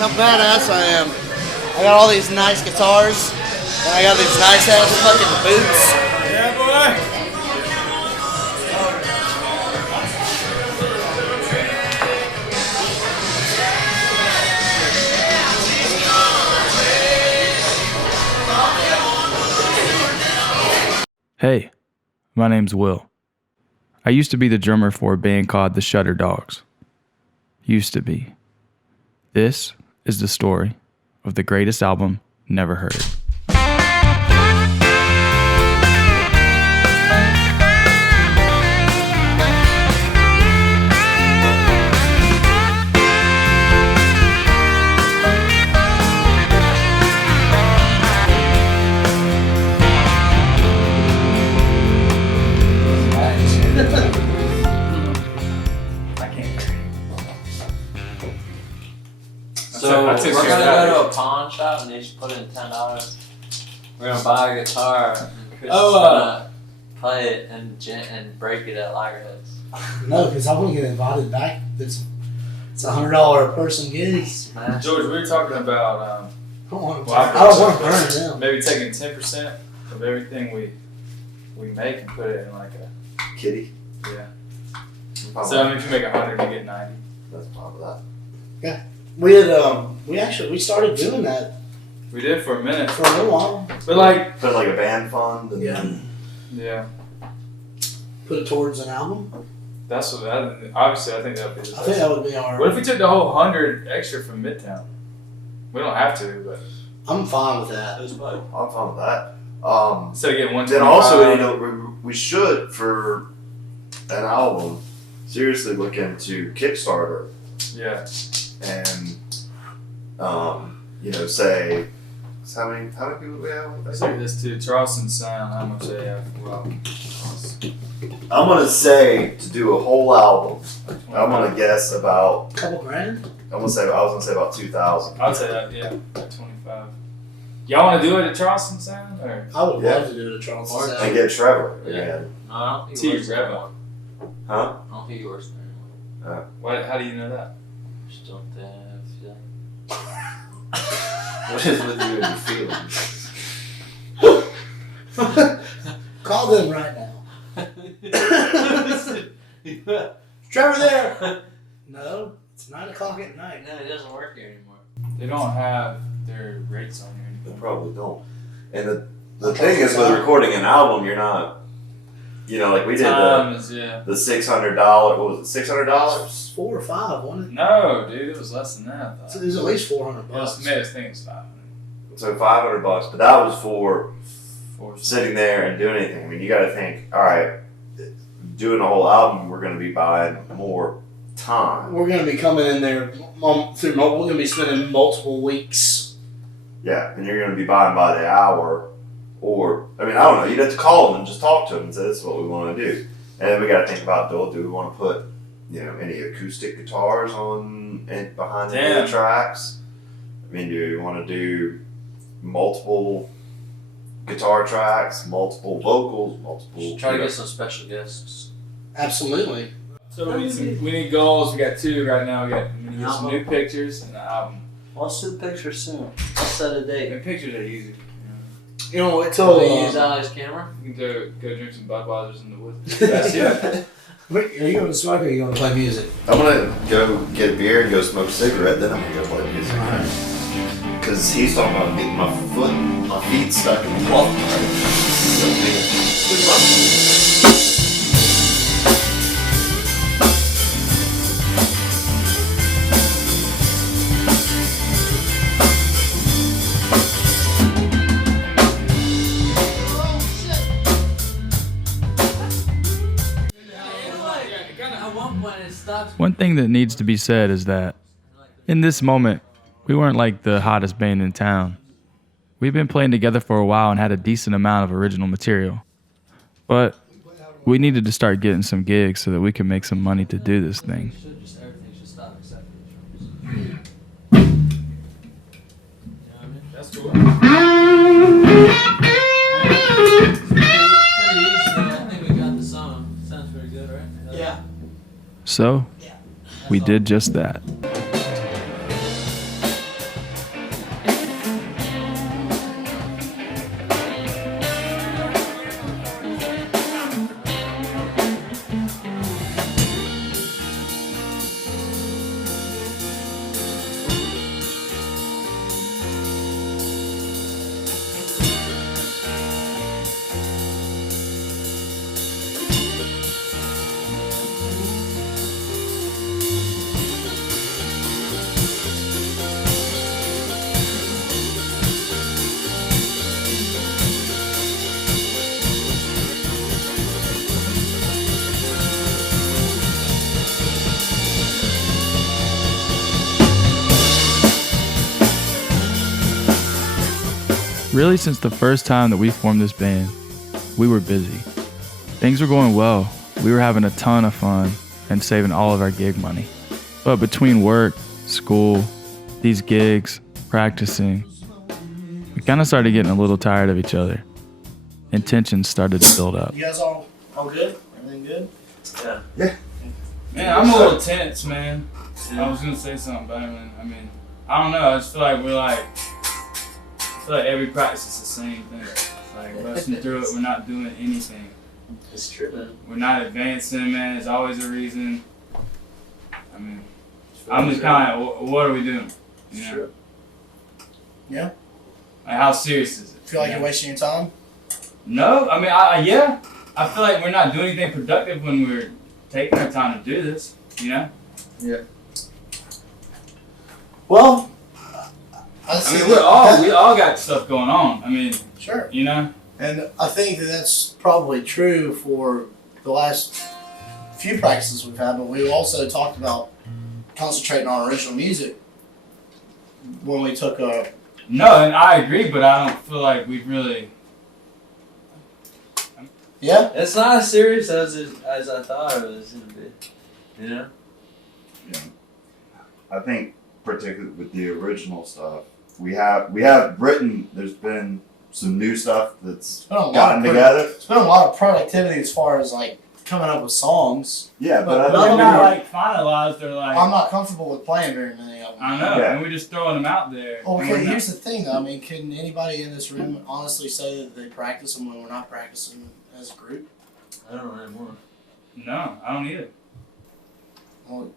how badass I am. I got all these nice guitars, and I got these nice ass fucking boots. Yeah, boy. Hey, my name's Will. I used to be the drummer for a band called the Shutter Dogs. Used to be. This is the story of the greatest album never heard. So we're gonna go to a pawn shop and they should put in $10. We're gonna buy a guitar and Chris is gonna play it and break it at Loggerheads. No, because I want to get invited back. It's $100 a person gig. Smash. George, we were talking about I don't want to. Well, I don't want to burn them. maybe taking 10% of everything we make and put it in like a Kitty. yeah. I'm So I mean, if you make 100, you get 90. That's probably that. We had we started doing that We did for a minute, for a little while. but like Put like a band fund and yeah, Put it towards an album. that's what. Obviously, I think that would be the I best. think that would be our. What if we took the whole 100 extra from Midtown? We don't have to, but I'm fine with that. I'm fine with that. instead of getting one. Then also we should for an album seriously look into Kickstarter yeah. and say how many people do we have? Let's look at this too. Charleston Sound. How much they have? Well, I'm gonna say to do a whole album. I'm gonna guess about. Couple grand. I was gonna say about 2,000. I'd say that. Yeah, like 25. Y'all want to do it at Charleston Sound or I would Yeah. love to do it at Charleston. And Sound. get Trevor Yeah. again. No, I don't think T. he works there Revo. anymore. Huh? I don't think he works there anymore. what? How do you know that? Just don't have What is with you and your feelings? Call them right now. Trevor there. No, it's 9:00 at night. No, he doesn't work here anymore. They don't have their rates on here They anymore. probably don't. And the thing is with recording an album, you're not, like we did Time is the $600. What was it? $600? 4 or 5, wasn't No, dude, it was less than that. I it? thought. So there's at least $400. I was thinking it's 500. So $500, but that was for Four. sitting there and doing anything. I mean, you got to think. All right, doing a whole album, we're going to be buying more time. We're going to be coming in there we're going to be spending multiple weeks. Yeah, and you're going to be buying by the hour, or I don't know. You'd have to call them and just talk to them and say this is what we want to do. And then we got to think about do we want to put any acoustic guitars on and behind any of Damn. the tracks? I mean, do we want to do multiple guitar tracks, multiple vocals, multiple? Try to get some special guests. Absolutely. So we need goals. We got 2 right now. We need to get some new pictures and an album. Let's do the picture soon. Let's set a date. And pictures are easy. You know, wait So till. we use Ali's camera? You can go drink some Budweisers in the woods. That's it. Wait, are you going to smoke or are you going to play music? I'm gonna go get a beer and go smoke a cigarette. Then I'm gonna go play music. Because he's talking about getting my feet stuck in the cloth. One thing that needs to be said is that in this moment, we weren't like the hottest band in town. We've been playing together for a while and had a decent amount of original material. But we needed to start getting some gigs so that we could make some money to do this thing. Everything should stop except for the drums. That's cool. Pretty easy, I think we got the song. Sounds pretty good, right? Yeah. So we did just that. Really, since the first time that we formed this band, we were busy. Things were going well. We were having a ton of fun and saving all of our gig money. But between work, school, these gigs, practicing, we kind of started getting a little tired of each other. And tensions started to build up. You guys all good? Everything good? Yeah. Man, I'm a little tense, man. I was gonna say something, but I mean, I don't know. I just feel like I feel like every practice is the same thing. Like rushing through it, we're not doing anything. It's true, man. We're not advancing, man. There's always a reason. I mean, I'm just kind of like, what are we doing? You know? True. Yeah. Like, how serious is it? Feel like you you're know? wasting your time? No, I mean, yeah. I feel like we're not doing anything productive when we're taking our time to do this. You know? Yeah. Well, I mean, we all got stuff going on. I mean, sure. you know? And I think that's probably true for the last few practices we've had, but we also talked about concentrating on original music when we took a... No, and I agree, but I don't feel like we've really... Yeah? It's not as serious as I thought it was going to be. You know? I think particularly with the original stuff, we have written. There's been some new stuff that's gotten together. It's been a lot of productivity as far as like coming up with songs. Yeah, but None I of think them are like finalized or like... I'm not comfortable with playing very many of them. I know, Yeah. and we're just throwing them out there. Well, And okay, we're not- here's the thing though. I mean, can anybody in this room honestly say that they practice them when we're not practicing as a group? I don't know anymore. No, I don't either. Well,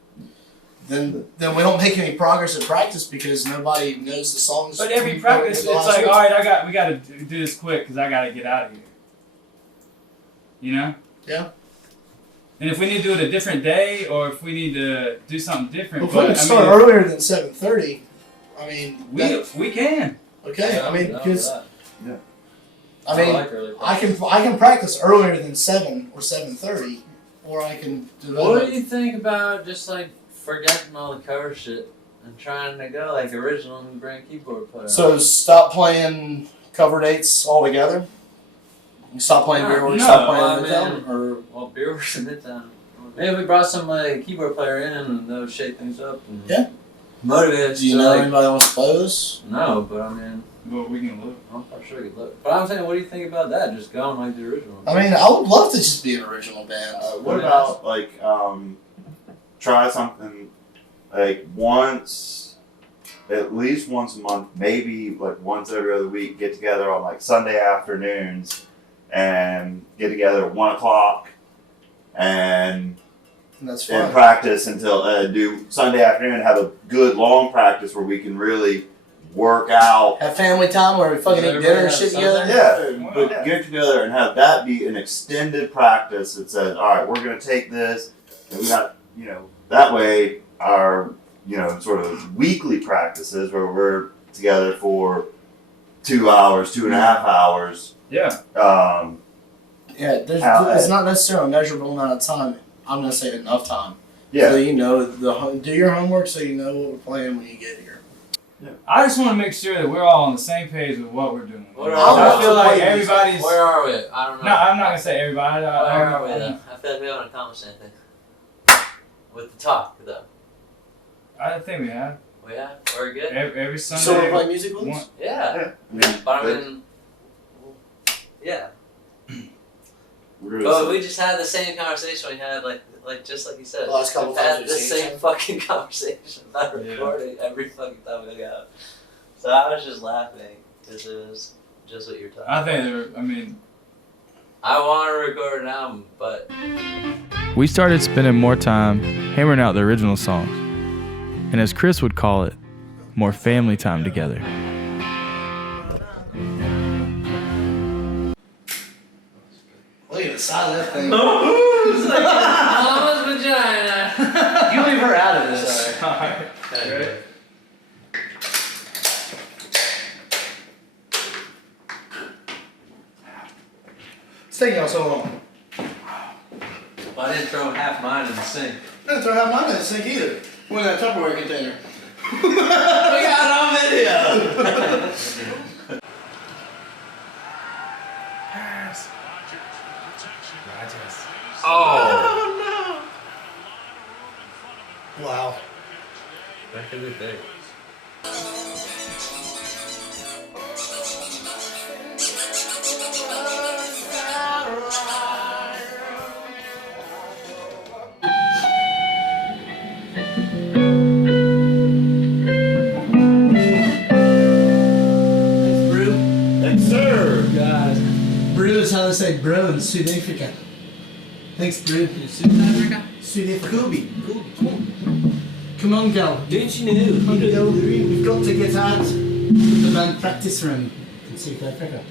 then we don't make any progress in practice because nobody knows the songs. But every from practice, the it's last like, week. all right, we got to do this quick because I got to get out of here. You know? Yeah. And if we need to do it a different day, or if we need to do something different, If we can I start mean, earlier than 7:30, I mean, we can. okay. I mean, because I mean, like early I can practice earlier than 7 or 7:30, or I can do What that. do you think about just like forgetting all the cover shit and trying to go like original and bring a keyboard player? So stop playing cover dates altogether. You stop playing Beer Works, no, stop playing I Midtown, or Well, Beer Works in Midtown. Maybe we brought some keyboard player in and they'll shake things up and Yeah. motivate us do you to know like, anybody that wants to play those? No, but I mean, But we can look. I'm not sure we could look. But I'm saying, what do you think about that? Just going like the original. I mean, I would love to just be an original band. What about like try something like at least once a month, maybe like once every other week, get together on like Sunday afternoons and get together at 1 o'clock and That's fine. practice until do Sunday afternoon, have a good long practice where we can really work out. Have family time where we fucking eat Everybody dinner and have shit Sunday? together. Yeah, but get together and have that be an extended practice that says, all right, we're going to take this, and we got, that way our, sort of weekly practices where we're together for 2 hours, 2.5 hours. Yeah. Yeah, it's not necessarily a measurable amount of time. I'm gonna say enough time. Yeah. So you know do your homework so you know what we're playing when you get here. I just want to make sure that we're all on the same page with what we're doing. What I feel like are- everybody's... Where are we? I don't know. No, I'm not going to say everybody. Where are we though? I feel like we haven't accomplished anything. With the talk though. I think we have. We have? We're good? Every Sunday. So we're playing music with us? Yeah. I mean, But I mean, yeah. we're But gonna we just had the same conversation we had, like just like you said. The last couple We've times had we've the seen same each other. fucking conversation about Yeah. recording every fucking time we go out. So I was just laughing because it was just what you're talking I about. think I want to record an album, but We started spending more time hammering out the original songs, and as Chris would call it, more family time together. Look at the size of that thing. it's like mama's vagina. You leave her out of this. Right? It's taking y'all so long. Well, I didn't throw half mine in the sink. I didn't throw half mine in the sink either. We're in that Tupperware container. We got it on video. Could be big. Brew. Thanks, sir. God. Brew is how they say bro in South Africa. Thanks, Brew. South Africa? South Africa. Kubi. Come on, girl. Didn't you know? Come on, girl. We've got to get out to the band practice room in South Africa.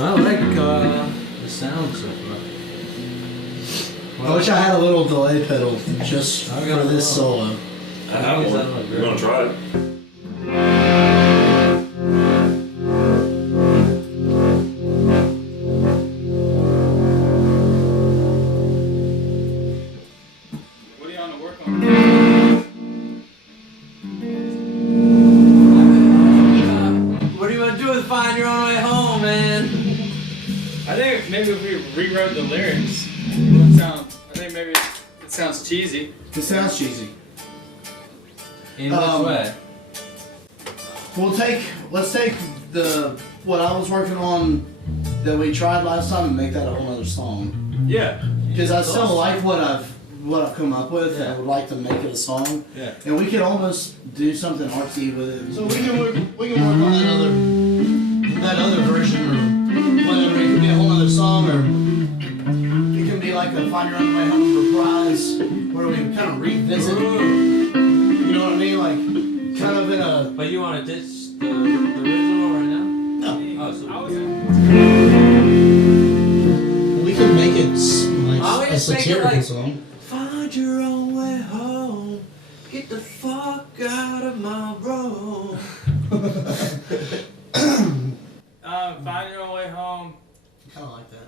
I like the sound so far. I wish I had a little delay pedal just for this solo. I have one. You want to try it? What are you on to work on? What do you want to do with Find Your Own Way Home, man? I think maybe if we rewrote the lyrics, it would sound. I think maybe it sounds cheesy. It sounds cheesy. In which way? Let's take what I was working on that we tried last time and make that a whole other song. Yeah. Because I still like what I've come up with, and I would like to make it a song. Yeah. And we could almost do something artsy with it. So we can work on that other version, or whatever. It could be a whole other song, or it can be like a Find Your Own Way Home reprise, where we kind of revisit. You know what I mean? Like kind of in a. But you want to ditch the original right now? No. Oh, so I was We can make it I like would a just make it satirical like- song. Find your own way home. Get the fuck out of my room. Find Your Own Way Home. Kind of like that.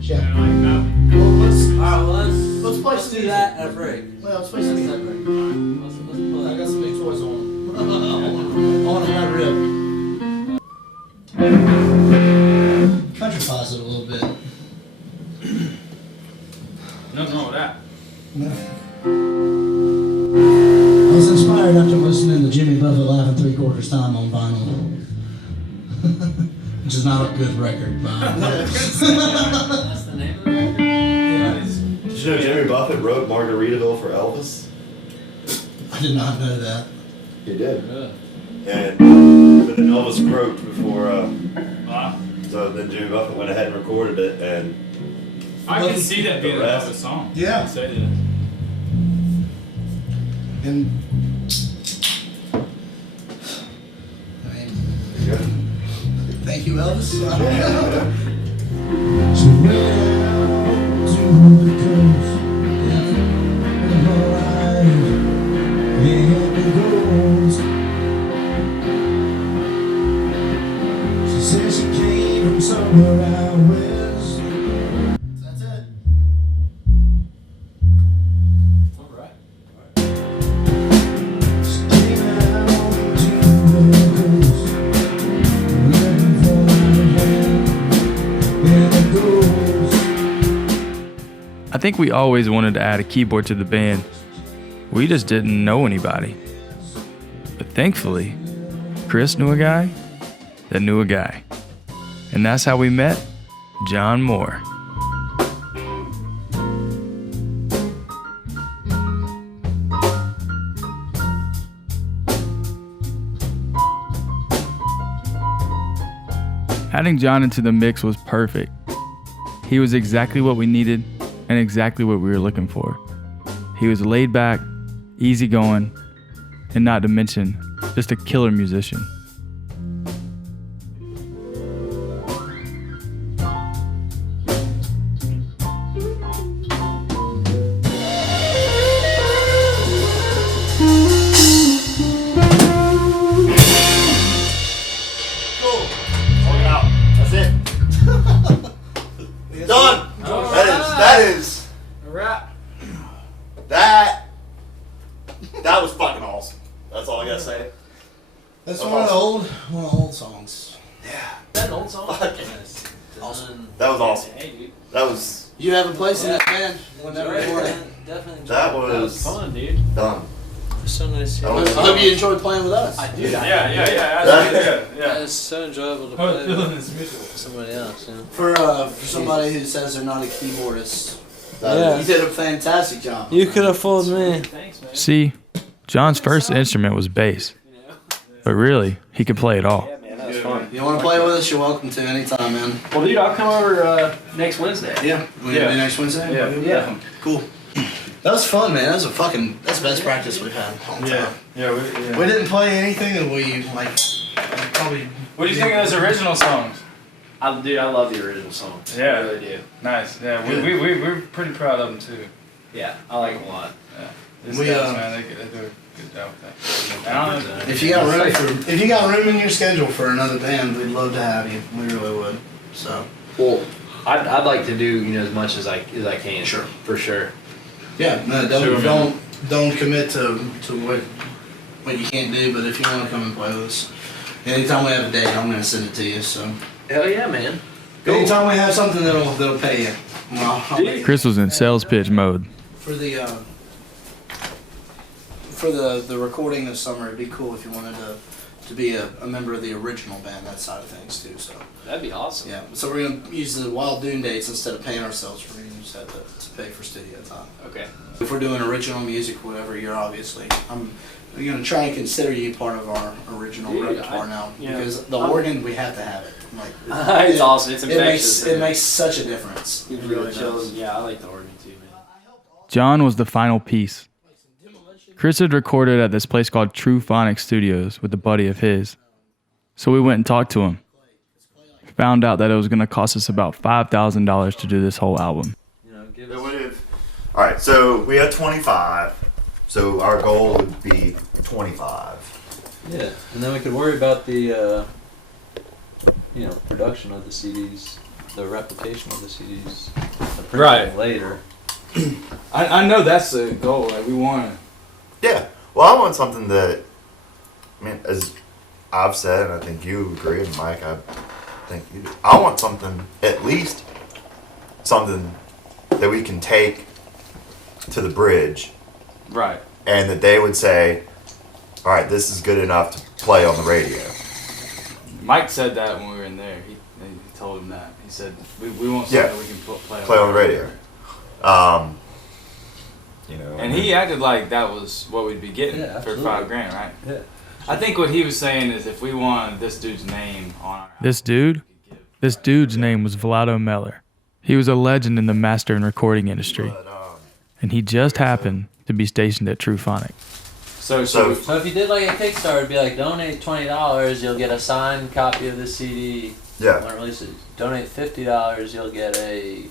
Yeah. Yeah, like that. Well, Alright, well, let's play let's some do music. that at a break. Well, let's play some music. Let's I got some big toys on. On my rib. Country pause it a little bit. Nothing wrong with that. I was inspired after listening to Jimmy Buffett Laughing 3/4 time on vinyl. Which is not a good record, but That's the name of the record? yeah, Did you know Jimmy Buffett wrote Margaritaville for Elvis? I did not know that. He did. Really? And but then Elvis croaked before. Wow. So then Jimmy Buffett went ahead and recorded it, and I can see that being The rest. another song. Yeah. I say that. And I mean, thank you, Elvis. She says she came from somewhere out west. That's it. Alright. She came out to the coast, looking for my hand and a ghost. I think we always wanted to add a keyboard to the band. We just didn't know anybody. But thankfully, Chris knew a guy that knew a guy. And that's how we met John Moore. Adding John into the mix was perfect. He was exactly what we needed and exactly what we were looking for. He was laid back, easygoing, and not to mention, just a killer musician. cool. Walk it out. That's it. Done. That is A wrap. that was fucking awesome. That's all I gotta say. That's one of the old songs. That old song? Fuck. Yes. Awesome. That was awesome. Hey, dude. That was You have a place in that band whenever you want it. Definitely. That enjoyed it. was- fun, dude. done. It's so nice. That I was- hope you enjoyed playing with us. I did. Yeah. It's so enjoyable to Oh, play Dylan with is musical. somebody else. You know? For somebody who says they're not a keyboardist, Yeah. you did a fantastic job. You could have fooled me. Thanks, man. See, John's first instrument was bass, but really, he could play it all. Yeah, man, that was fun. You want to play with us? You're welcome to anytime, man. Well, dude, I'll come over next Wednesday. Yeah. We gonna do next Wednesday. Yeah. Cool. That was fun, man. That was that's best practice we've had. All the time. Yeah. We didn't play anything that we like. Probably. What do you think of those original songs? I love the original song. Yeah. I really do. Nice. Yeah, we're pretty proud of them too. Yeah, I like them a lot. These We, guys, man, they do a good job with that. I don't know. If you got room in your schedule for another band, we'd love to have you. We really would. So. Well, I'd like to do as much as I can. Sure. For sure. Yeah. No, Sure, man. don't commit to what you can't do. But if you want to come and play with us, anytime we have a date, I'm gonna send it to you. So. Hell yeah, man. Anytime we have something that'll pay you. Well, I'll make it Chris was in sales pitch mode. for the recording this summer. It'd be cool if you wanted to be a member of the original band, that side of things too. So That'd be awesome. yeah, so we're gonna use the Wild Dune dates instead of paying ourselves. We're gonna just have to pay for studio time. Okay. If we're doing original music, whatever, you're obviously we're gonna try and consider you part of our original Dude, repertoire now yeah. because the organ we have to have it. Like It's awesome. It's it infectious. makes such a difference. It's It really really chill. does. Yeah, I like the organ too, man. John was the final piece. Chris had recorded at this place called True Phonics Studios with a buddy of his. So we went and talked to him. Found out that it was going to cost us about $5,000 to do this whole album. Give It us. would have. All right, so we had 25. So our goal would be 25. Yeah, and then we could worry about the, production of the CDs, the replication of the CDs, the printing Right. later. I know that's the goal. Like we want. Yeah. Well, I want something that, I mean, as I've said, and I think you agree, and Mike, I think you do. I want something, at least something that we can take to the bridge, Right. and that they would say, all right, this is good enough to play on the radio. Mike said that when we were in there. He told him that. He said we want something Yeah. that we can Play on the radio. And he acted like that was what we'd be getting Yeah, for absolutely. $5,000, right? Yeah. I think what he was saying is if we wanted this dude's name on our This dude's name was Vlado Meller. He was a legend in the master and recording industry, But, and he just happened to be stationed at True Phonics. So So- So if you did like a Kickstarter, it'd be like donate $20, you'll get a signed copy of the CD yeah. when it releases. Donate $50, you'll get a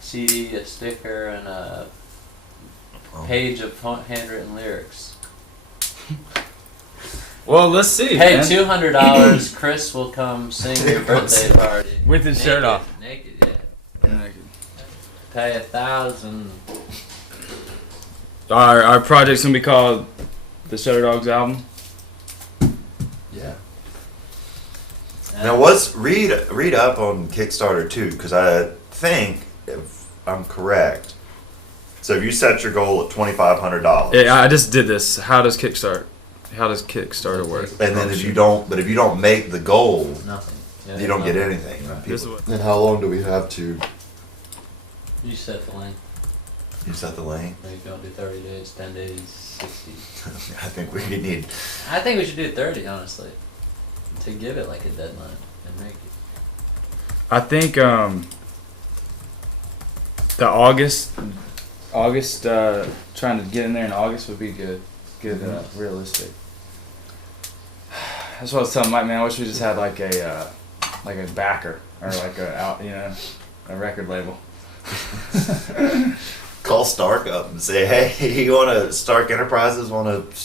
CD, a sticker, and a page of handwritten lyrics. well, let's see. Hey, man. $200, Chris will come sing your birthday party With his shirt off. Naked, yeah. Pay $1,000. Our project's gonna be called the Shutter Dogs album. Yeah. Now, read up on Kickstarter too, because I think, if I'm correct, so if you set your goal at $2,500, Yeah, I just did this. How does Kickstarter work? and then if you don't make the goal, Nothing. Yeah, you don't get nothing. anything. This is what- Then how long do we have to? You set the length. You set the lane. Maybe you do 30 days, 10 days, 60. I think we need. I think we should do 30, honestly. To give it like a deadline and make it. I think the August trying to get in there in August would be good, realistic. That's what I was telling Mike, man. I wish we just had like a backer or like a record label. Call Stark up and say, hey, you want to Stark Enterprises want to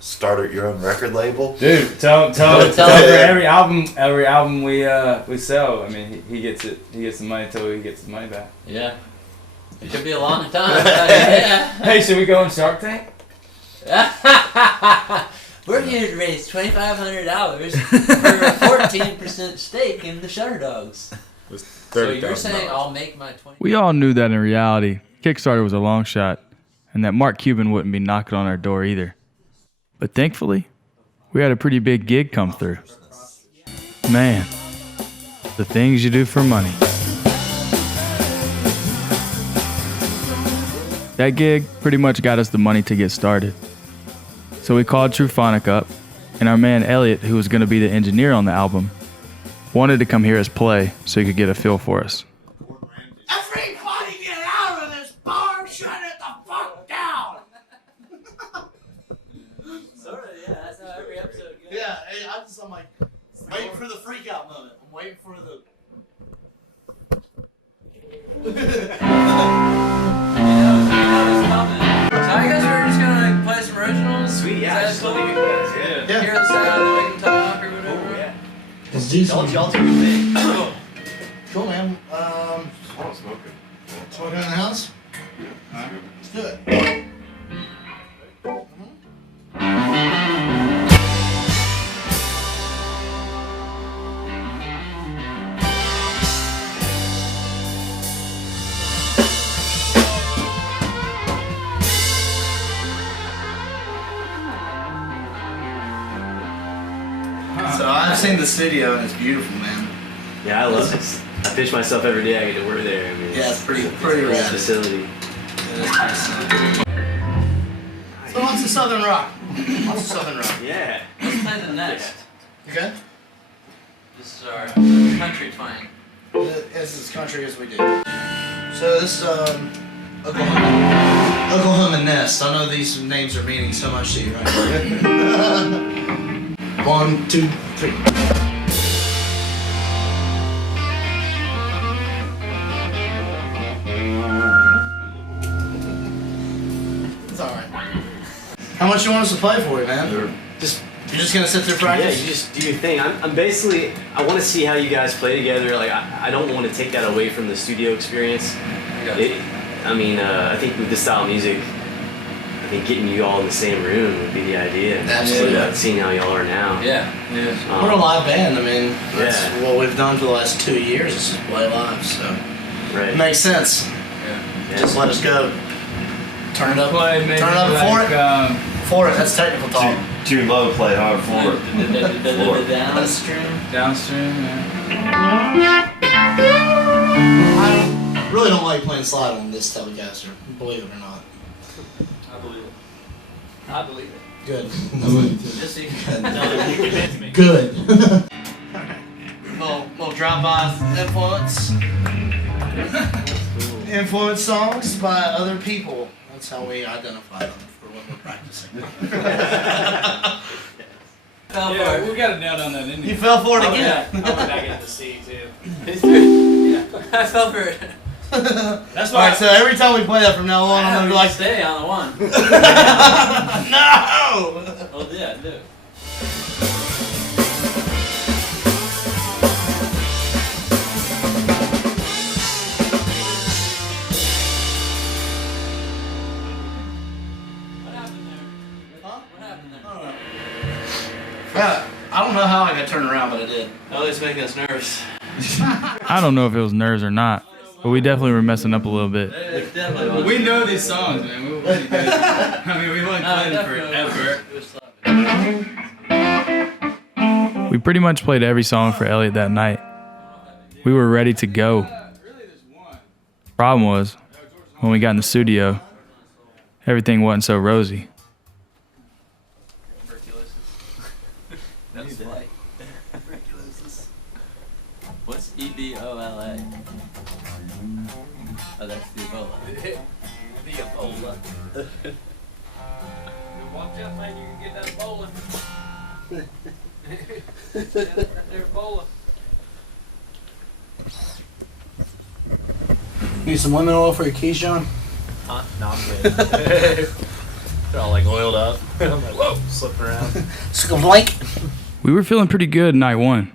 start your own record label? Dude, tell Tell for him. every album we sell. I mean, he gets it. He gets the money until he gets his money back. Yeah. It could be a long time. Yeah. Hey, should we go on Shark Tank? We're here to raise $2,500 for a 14% stake in the Shutter Dogs. So you're saying I'll make my 20? We all knew that in reality, Kickstarter was a long shot, and that Mark Cuban wouldn't be knocking on our door either. But thankfully, we had a pretty big gig come through. Man, the things you do for money. That gig pretty much got us the money to get started. So we called Truphonic up, and our man Elliot, who was going to be the engineer on the album, wanted to come hear us play so he could get a feel for us. Everybody get out of this bar! Shut it the fuck down! Sort of, yeah. That's how every episode goes. Yeah, I'm like, waiting for the freak out moment. I'm waiting for the. So I guess we're just gonna like, play some originals. Sweet, yeah. Is that cool? Yeah. Hear the sound, then we can talk or whatever. Oh, yeah. Let's do some. Y'all do your thing. Cool, man. I'm smoking. Smoking in the house? Let's do it. So I've seen the studio and it's beautiful, man. Yeah, I love it. I pitch myself every day. I get to work there. I mean, Yeah, it's pretty it's rad. a facility. It is nice. So lots of Southern rock. Lots of Southern rock. Yeah. Let's play the next. Okay? This is our country twang. It's as country as we do. So this is Oklahoma Nest. I know these names are meaning so much to you right now. 1, 2, 3. It's alright. How much you want us to play for you, man? Just You're just gonna sit there yeah, practice? you just do your thing. I'm basically. I want to see how you guys play together. Like I don't want to take that away from the studio experience. I think with this style of music, I think getting you all in the same room would be the idea. Absolutely. Seeing how y'all are now. Yeah. We're a live band. I mean, that's Yeah. what we've done for the last 2 years is just play live. So Right. it makes sense. Yeah. Just let us go. Turn it up. Play maybe Turn it up for like, it. For it. That's technical talk. Tune low, play hard for it. Downstream. downstream. Yeah. I really don't like playing slide on this Telecaster, believe it or not. I believe it. I believe it. Good. Just so you can convince me. Good. little drop-by influence. Influence songs by other people. That's how we identify them for when we're practicing. Fell Yeah, for we got it nailed on that, didn't You you? fell for it Oh, again. yeah. I'll be back at the C too. I fell for it. That's why. Alright, so every time we play that from now on, I'm gonna be like, stay on the one. no! Oh yeah, do. What happened there? Huh? What happened there? I don't know. Yeah, I don't know how I got turned around, but I did. Oh, it's making us nervous. I don't know if it was nerves or not, but we definitely were messing up a little bit. It definitely was. We know these songs, man. We've only played them forever. It was slapping. We pretty much played every song for Elliot that night. We were ready to go. Problem was, when we got in the studio, everything wasn't so rosy. Tuberculosis. That's funny. What's Ebola? Oh, that's the Ebola. The Ebola. Watch out, man. You can get that Ebola. They're Ebola. Need some lemon oil for your keys, John? No, I'm good. They're all like oiled up. I'm like, whoa, slipping around. Skavlank. We were feeling pretty good night one.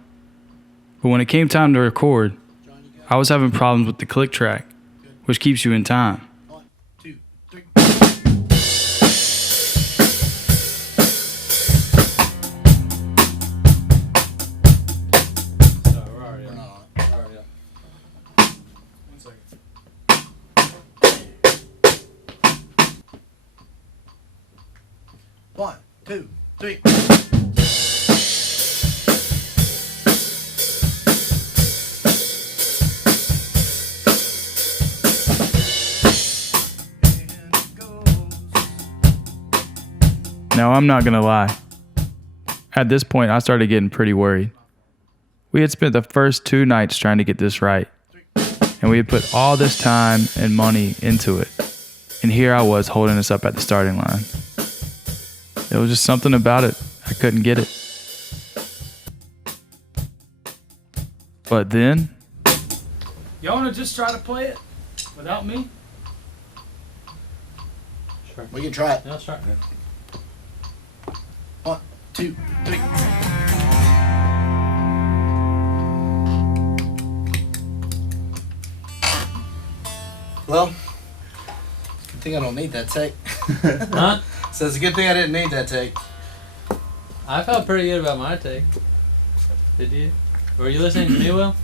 But when it came time to record, I was having problems with the click track, which keeps you in time. 1, 2, 3. 1, 2, 3. Now, I'm not going to lie. At this point, I started getting pretty worried. We had spent the first 2 nights trying to get this right, and we had put all this time and money into it. And here I was holding us up at the starting line. There was just something about it. I couldn't get it. But then, Y'all wanna just try to play it without me? We can try it. Yeah, let's try it. 1, 2, 3. Well, good thing I don't need that take. Huh? So it's a good thing I didn't need that take. I felt pretty good about my take. Did you? Were you listening to me, Will?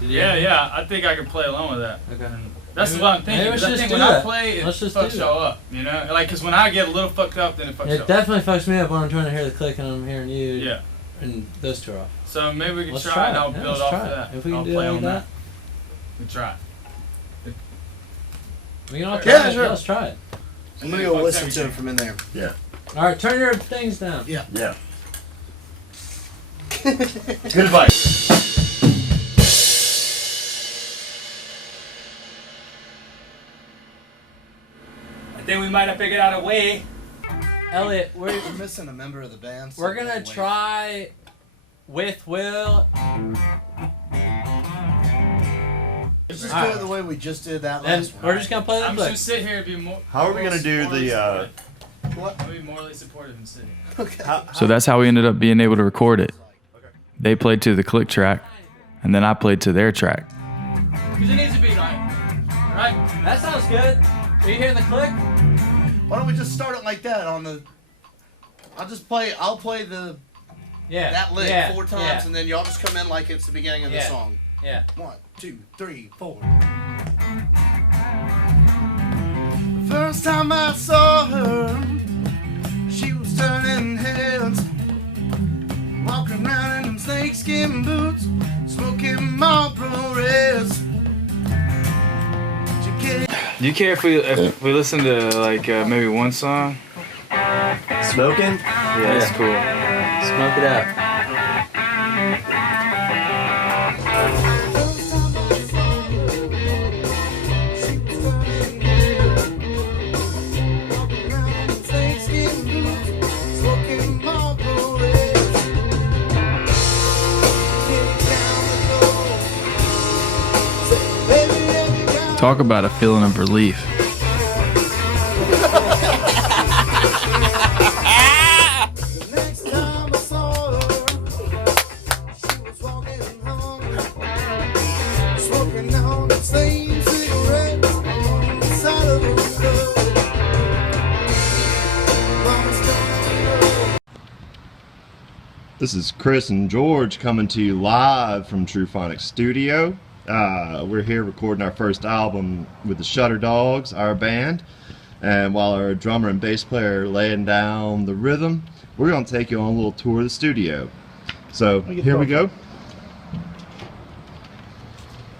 Did you? Yeah. I think I can play along with that. Okay. That's Maybe- what I'm thinking. maybe let's 'Cause I just think do when I that. play, it Let's just fucks do y'all up. You know, like, cause when I get a little fucked up, then it fucks y'all It up. definitely fucks me up when I'm trying to hear the click and I'm hearing you. Yeah. And those two are off. So maybe we can Let's try it and I'll Yeah, build let's off try of it. that. If we can I'll do play it like on that, We try. we can all try Yeah, it. sure. Let's try it. I'm gonna go listen to it from in there. All right, turn your things down. Yeah. Yeah. Good advice. I think we might have figured out a way. Elliot, we're missing a member of the band. so we're gonna wait. try with Will. Let's just Alright. do it the way we just did that And last one. we're just gonna play the I'm click. just gonna sit here and be more. How are we gonna do morally the, supportive. What? I'll be morally supportive and sit. Okay. so that's how we ended up being able to record it. They played to the click track, and then I played to their track. Cause it needs to be like, right? That sounds good. Are you hearing the click? Why don't we just start it like that on the? I'll play the Yeah. that lick yeah. 4 times, Yeah. and then y'all just come in like it's the beginning of the Yeah. song. Yeah. 1, 2, 3, 4. The first time I saw her, she was turning heads, walking around in them snakeskin boots, smoking Marlboro Reds. Do you care if we listen to like maybe one song? Smoking? Yeah, that's cool. Smoke it out. Talk about a feeling of relief. This is Chris and George coming to you live from True Phonics Studio. We're here recording our first album with the Shutter Dogs, our band. And while our drummer and bass player are laying down the rhythm, we're going to take you on a little tour of the studio. So here we go.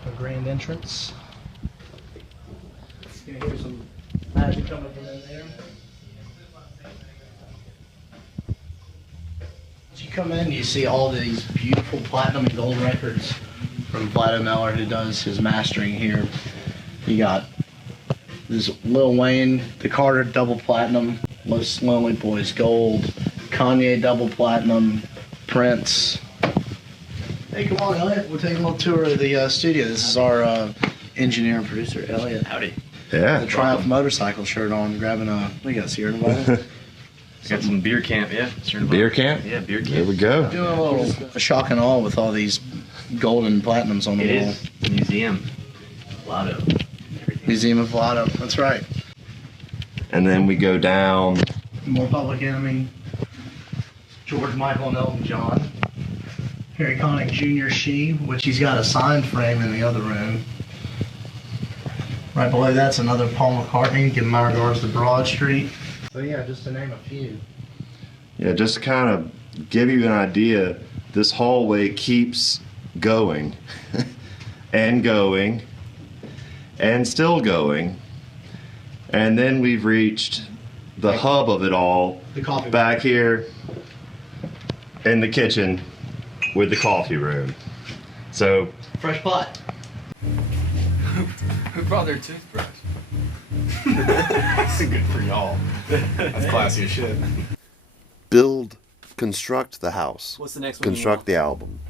A grand entrance. You can hear some magic coming from in there. As you come in, you see all these beautiful platinum and gold records from Vlado Meller, who does his mastering here. You got this Lil Wayne, the Carter double platinum, Los Lonely Boys gold, Kanye double platinum, Prince. Hey, come on, Elliot. We'll take a little tour of the studio. This is our engineer and producer, Elliot. Howdy. Yeah. The Triumph motorcycle shirt on, grabbing a. What do you got, Sierra Nevada? Got some beer camp, yeah. Beer camp? Yeah, beer There camp. we go. Doing a little shock and awe with all these gold and platinums on the It wall. is museum. Lotto. Museum of Vlado. That's right. And then we go down. More Public Enemy. George Michael and Elton John. Harry Connick Jr. She, which he's got a signed frame in the other room. Right below that's another Paul McCartney. Give my regards to Broad Street. So yeah, just to name a few. Yeah, just to kind of give you an idea, this hallway keeps going and going and still going. And then we've reached the hub of it all The coffee. back here in the kitchen with the coffee room. So, Fresh pot. Who brought their toothbrush? That's good for y'all. That's classy as shit. construct the house, What's the next one? construct the album,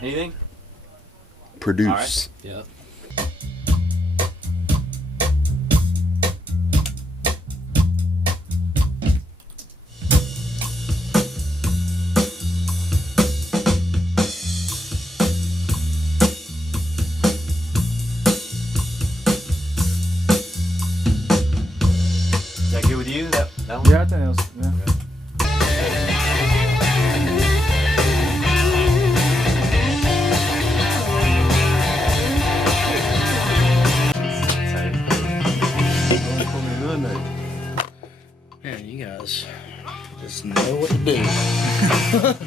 Anything? produce. Yeah. Is that good with you? That one? Yeah, I think that was. Yeah. Man, you guys just know what to do.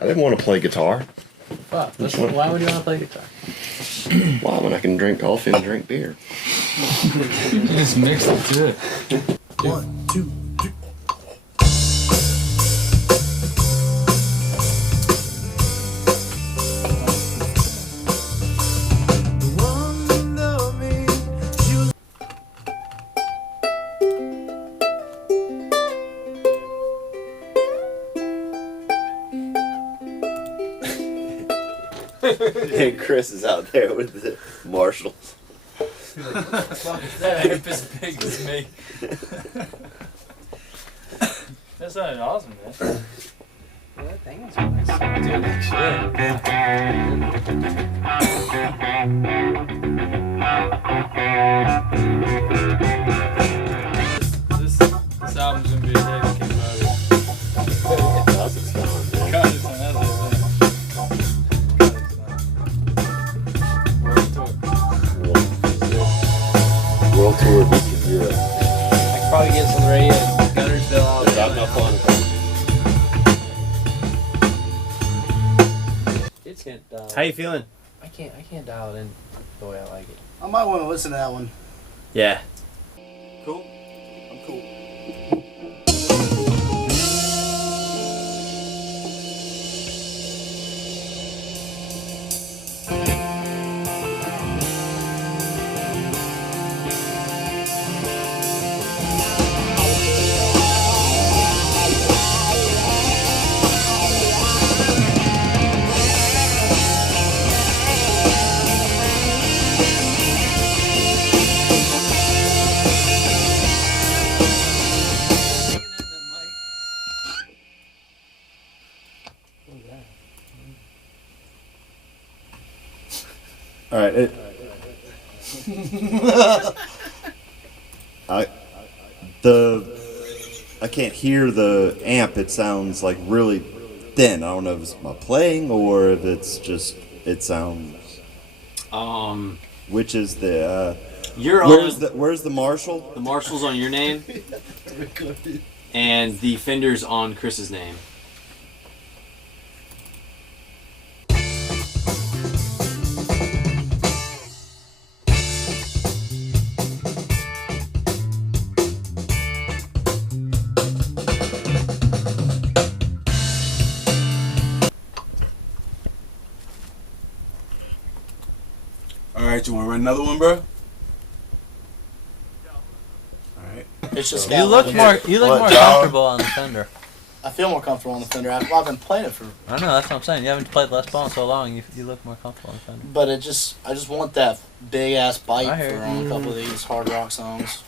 I didn't want to play guitar. Why would you want to play guitar? Why? When I can drink coffee and drink beer. You just mixed it to it. 1, 2, 3. And Chris is out there with the Marshalls. That ape as big as me. That sounded awesome, man. That thing is nice. Dude, like shit. This album's gonna be a heavy kick motor. Cut it, son. That's it, man. Cut it, son. World tour. World tour of Eastern Europe. I could probably get some radio Gunnersville out there. It's can't dial. How you feeling? I can't dial it in the way I like it. I might want to listen to that one. Yeah. Cool. I'm cool. All right. I can't hear the amp. It sounds like really thin. I don't know if it's my playing or if it's just it sounds. Which is the You're where's the Marshall? the Marshall's on your name, and the Fender's on Chris's name. Alright, you wanna run another one, bro? Alright. It's just You got look one. more John? comfortable on the Fender. I feel more comfortable on the Fender. I've been playing it for, I know, that's what I'm saying. You haven't played Les Paul in so long. You look more comfortable on the Fender. but I just want that big ass bite I hear for on a couple of these hard rock songs.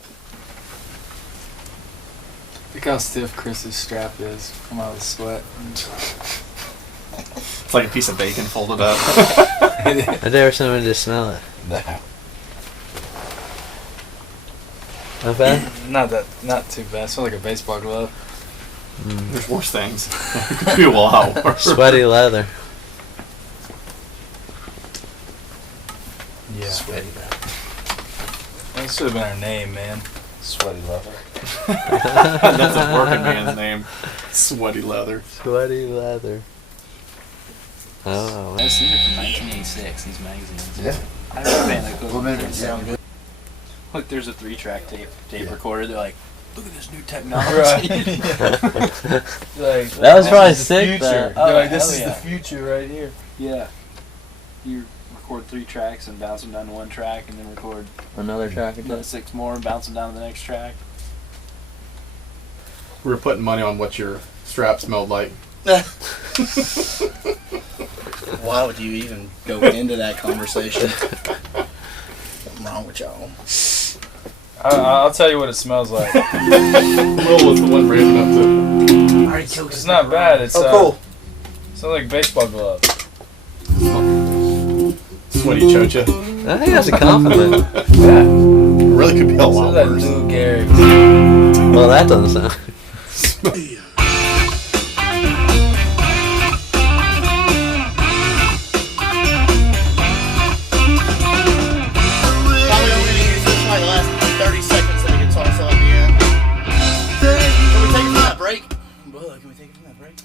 Look how stiff Chris's strap is. Come out with sweat. It's like a piece of bacon folded up. I dare someone to smell it. Not bad? Not too bad. It smells like a baseball glove. There's worse things. It could be a lot worse. Sweaty leather. Yeah. Sweaty leather. That should have been our name, man. Sweaty Leather. That's a working man's name. Sweaty Leather. Sweaty Leather. Oh. These are from 1986, these magazines. Yeah. I don't know, man. Like, Well, maybe it sound good. look, there's a 3-track tape recorder. They're like, look at this new technology. Like, That was probably this is the sick, future. that. They're like, Oh, this hell is yeah. the future right here. Yeah. You record 3 tracks and bounce them down to 1 track, and then record Another track another 6 more and bounce them down to the next track. We were putting money on what your strap smelled like. Why would you even go into that conversation? What's wrong with y'all? I'll tell you what it smells like. Will was the one raising up to. It's not bad. It's cool. It smells like baseball gloves. Sweaty Chocha. I think that's a compliment. Really could be a Smells lot like worse. Lou Gehrig. Well, that doesn't sound. Probably only gonna use this for like the last 30 seconds of the guitar solo at the end. Can we take it from that break? Bro, can we take it from that break?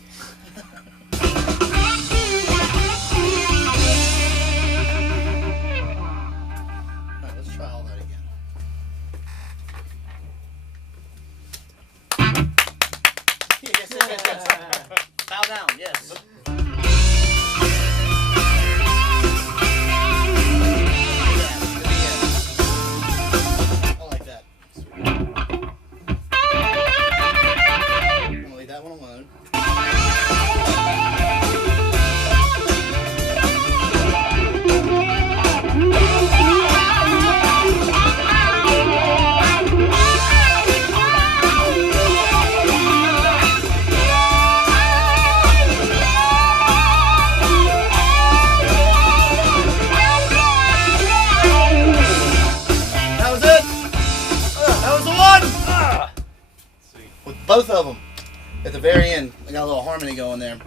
Alright, let's try all that again. Yes. Bow down, yes. I like that. I'm gonna leave that one alone. That was it. That was the one. With both of them at the very end, I got a little harmony going there.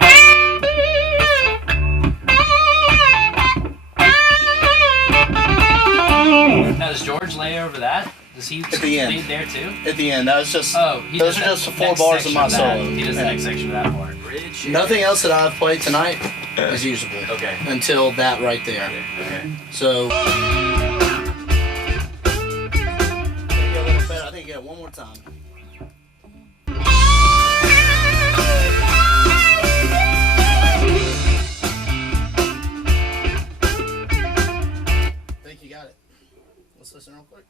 Now, does George lay over that? Does he the end. lead there too? At the end, that was just Oh, he those does are the just the 4 next bars of section my that. solo. He does Yeah. the next section of that part. Nothing else that I've played tonight is usable Okay. until that right there. Okay. So. I think you get it one more time. I think you got it. Let's listen real quick.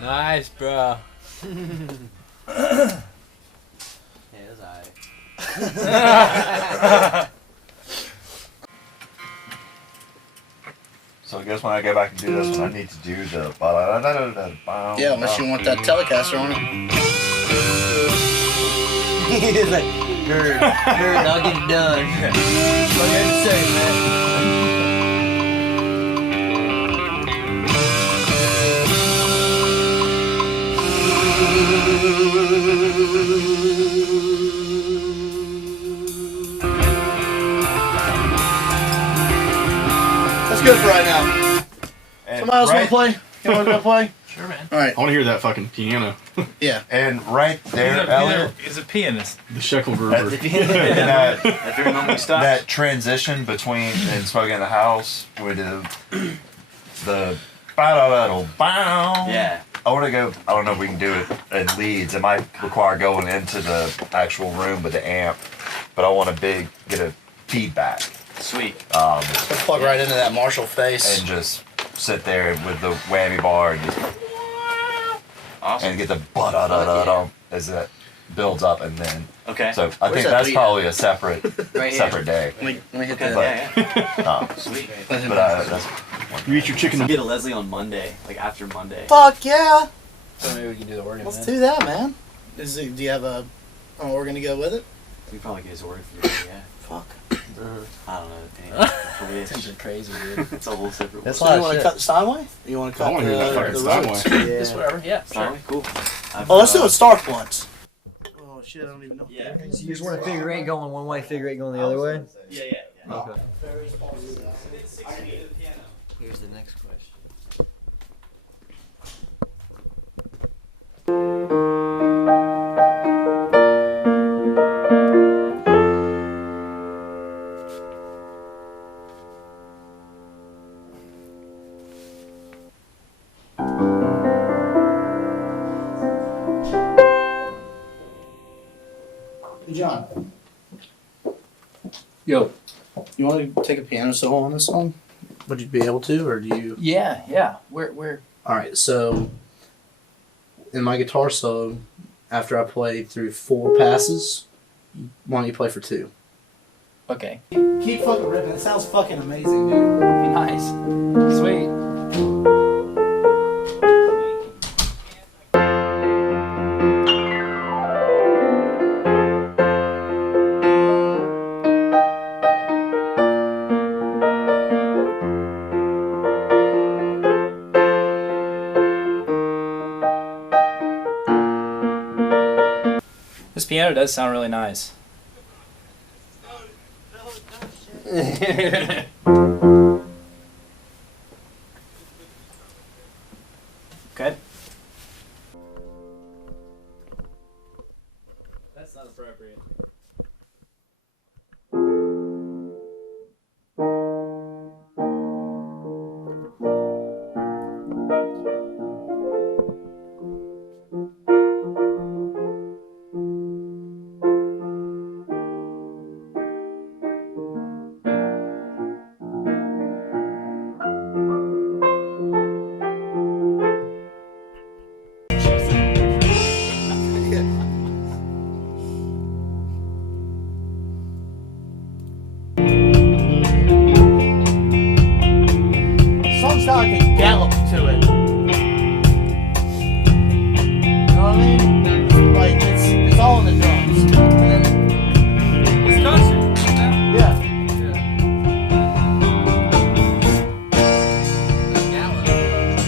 Nice, bro. Yeah, that's alright. So I guess when I go back and do this one, I need to do the. Yeah, unless you want that Telecaster on it. He's like, nerd, I'll get it done. What you have to say, man? That's good for right now. And Somebody else want to right, play? You want to go play? Sure, man. All right. I want to hear that fucking piano. Yeah. and right there, Elliot, He's a pianist. The Scheckelgruber. that, If you're normally stopped. that transition between and smoking in the house with the bow. Yeah. I want to go. I don't know if we can do it in leads. It might require going into the actual room with the amp, but I want to get a feedback. Sweet. Let's plug right into that Marshall face. And just sit there with the whammy bar and just Awesome. and get the ba-da-da-da-da as it builds up, and then Okay. so I Where's think that that's beat probably a separate Right here. separate day. Let me hit Okay, that. yeah, yeah. Um, Sweet. Let him- but that's You eat your chicken. Get a Leslie on Monday, like after Monday. Fuck yeah! So maybe we can do the organ. Let's do that, man. Do you have an organ to go with it? We probably get his organ for you, yeah. Fuck. I don't know. Damn. Things are crazy, dude. It's a whole separate. That's So why you want to cut the Steinway? Or you want to cut I wanna hear that fucking the Steinway. Rhodes? Just whatever. Yeah. Sure. Alright, cool. Oh, let's do it Stark once. Oh shit, I don't even know. Yeah. So you just want a figure eight going one way, figure eight going the other way? Yeah. Okay. Very small. Here's the next question. Hey, John, Yo. you want to take a piano solo on this song? Would you be able to, or do you? Yeah. Where? All right, so in my guitar solo, after I play through 4 passes, why don't you play for 2? Okay. Keep fucking ripping. It sounds fucking amazing, dude. Nice. Sweet. This piano does sound really nice. Okay. That's not appropriate. Song's got like a gallop to it. You know what I mean? Like it's all in the drums. And then, It's country. yeah.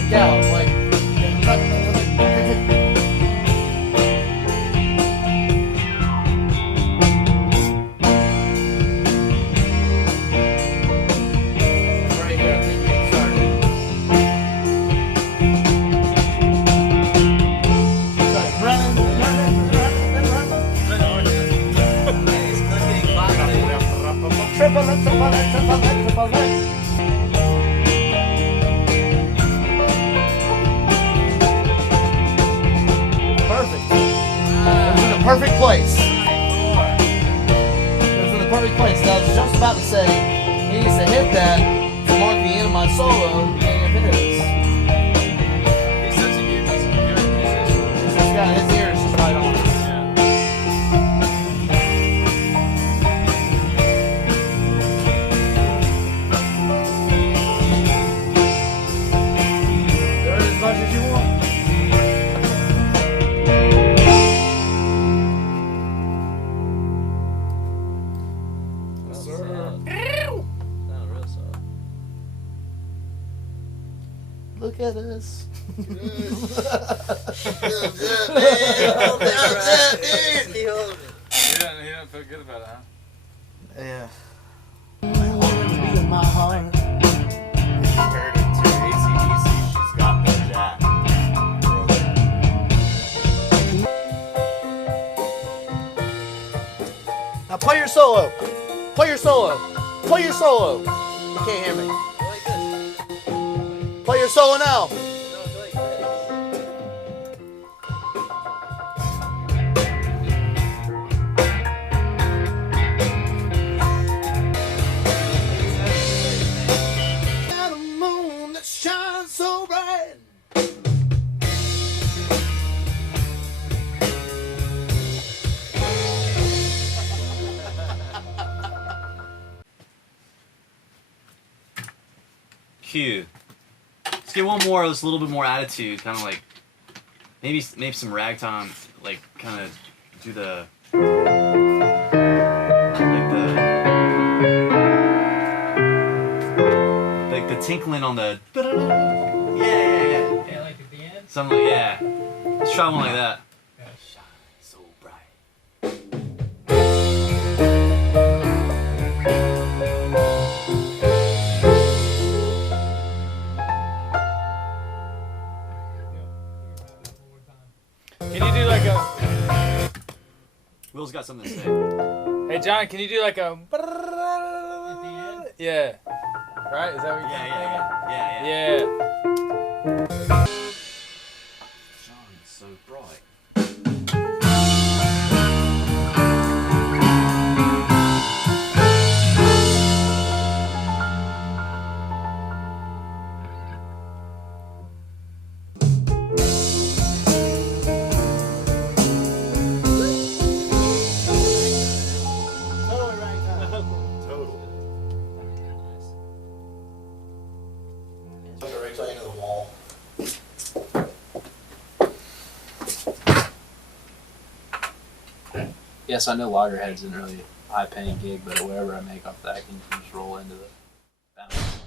Gallop, like. Right here, I think we started. Like triple. Perfect. It was in the perfect place. It was in the perfect place. I was just about to say, he needs to hit that to mark the end of my solo, and it is. He's got his ears just right on it. Do it as much as you want. Look at us. He don't feel good about it, huh? Yeah. In my heart. Compared it to AC/DC, she's got the jack. Now play your solo. Play your solo. Play your solo. You can't hear me. Play your solo now. And a moon that shines so bright. Q. Let's get one more. Let's a little bit more attitude. Kind of like maybe some ragtime. Like kind of do the like the tinkling on the. Yeah, like at the end. Something like Let's try one like that. Shine so bright. Can you do like a? Will's got something to say. Hey John, can you do like a? At the end? Yeah. Right? Is that what you're thinking? Yeah. Shine so bright. Yes, I know Loggerhead's an really high-paying gig, but whatever I make off that, I can just roll into the balance.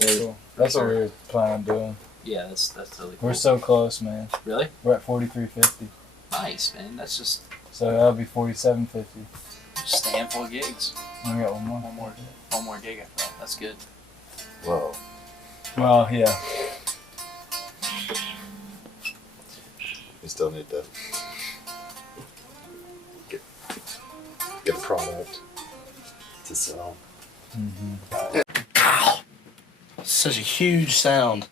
Cool. That's what we were planning on doing. Yeah, that's totally cool. We're so close, man. Really? We're at 43.50. Nice, man. That's just So that'll be 47.50. just a handful of gigs. We got one more. One more gig, I thought. That's good. Whoa. Well, yeah. You still need to get a product to sell. Such a huge sound.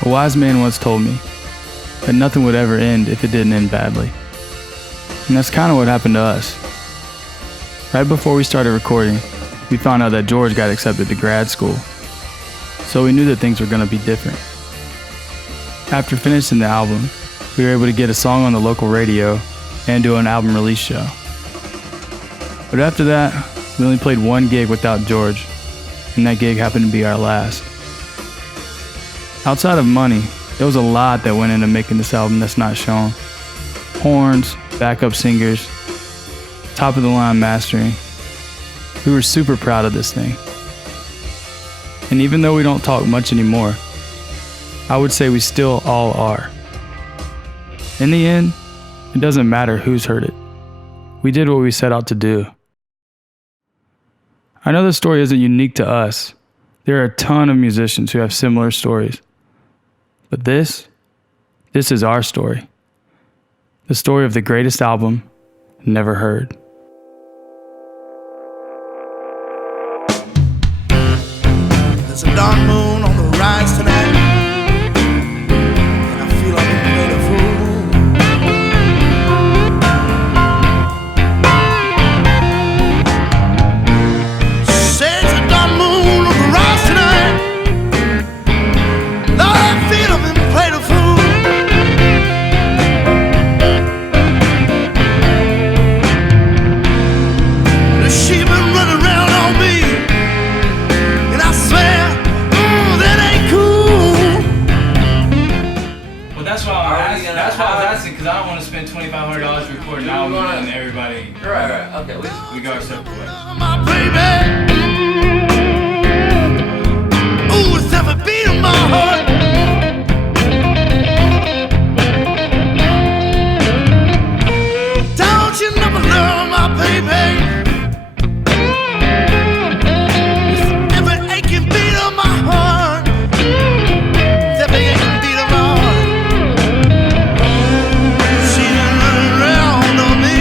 A wise man once told me that nothing would ever end if it didn't end badly. And that's kind of what happened to us. Right before we started recording, we found out that George got accepted to grad school. So we knew that things were going to be different. After finishing the album, we were able to get a song on the local radio and do an album release show. But after that, we only played one gig without George, and that gig happened to be our last. Outside of money, there was a lot that went into making this album that's not shown. Horns, backup singers, top of the line mastering. We were super proud of this thing. And even though we don't talk much anymore, I would say we still all are. In the end, it doesn't matter who's heard it. We did what we set out to do. I know this story isn't unique to us. There are a ton of musicians who have similar stories. But this is our story. The story of the greatest album never heard. There's a dark moon on the rise tonight, and I feel like I've made a fool. Says a dark moon on the rise tonight, Lord, I feel I've been played a fool. The sheep been running around on me, and I swear, that ain't cool. Well, that's why I was asking, because I don't want to spend $2,500 recording an album and everybody. Right. Okay, We go our separate ways. My baby, ooh, it's never beating my heart. Don't you never learn, my baby? It's every aching beat of my heart. It's every aching beat of my heart. She's running around on me.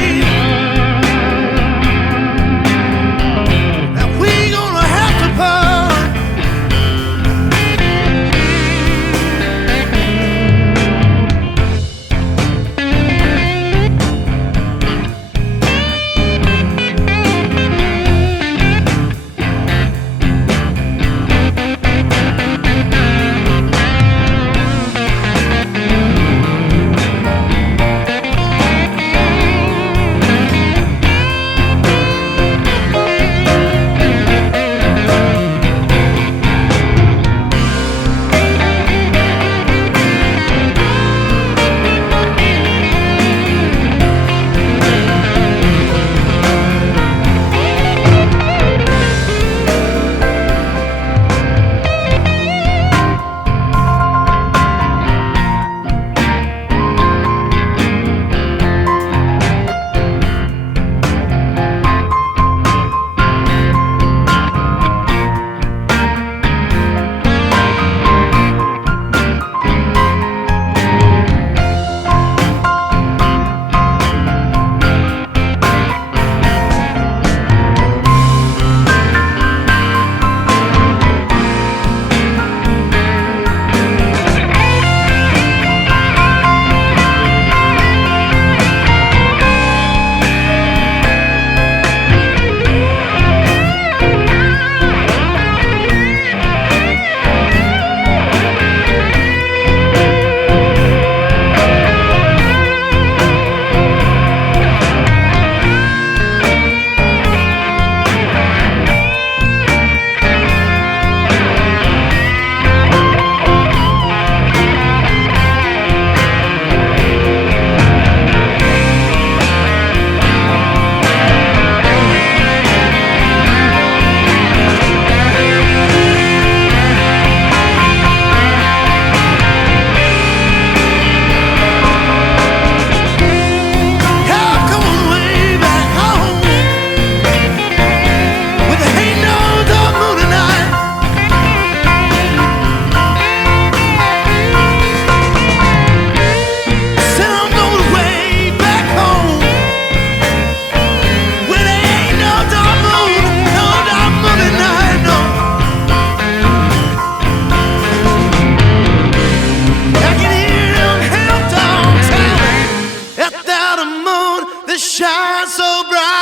so bright.